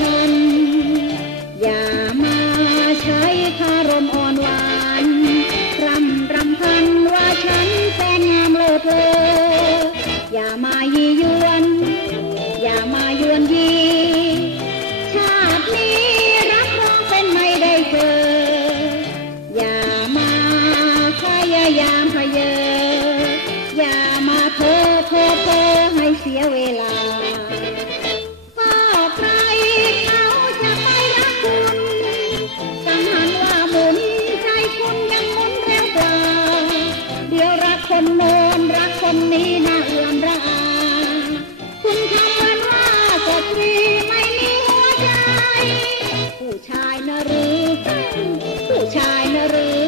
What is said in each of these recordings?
ทัน อย่ามาใช้คารมอ่อนหวานรำรำพันว่าฉันแสนงามเลอเธอ อย่ามายิ คนนี้น่าเอื่อมระอาคุณทำเหมือนว่าสตรีไม่มีหัวใจ ผู้ชายนะหรือ ผู้ชายนะหรือ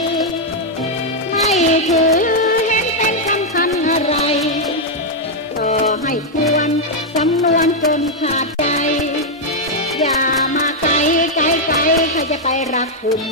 ไม่ถือเห็นเป็นสำคัญอะไร ต่อให้ควรสำนวนจนขาดใจ อย่ามาไกลไกลไกลใครจะไปรักคุณ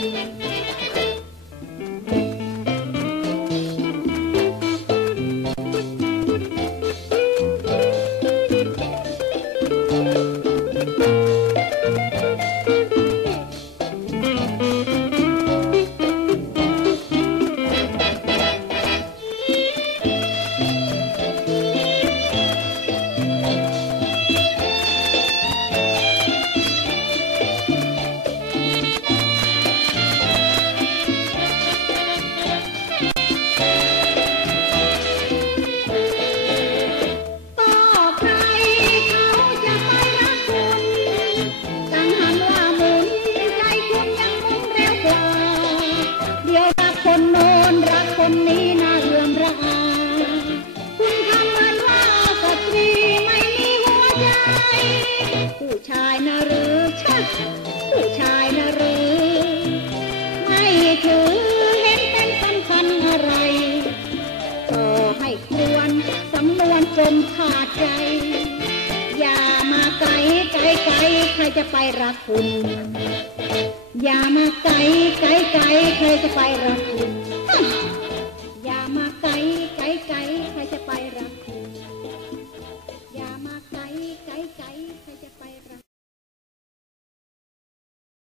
ผู้ชายนะหรือชะผู้ชายนะหรือ ไม่ถือเห็นเป็นสำคัญอะไรต่อให้ควรสำนวนจนขาดใจ อย่ามาไกลไกลไกลใครจะไปรักคุณ อย่ามาไกลไกลไกลใครจะไปรักคุณ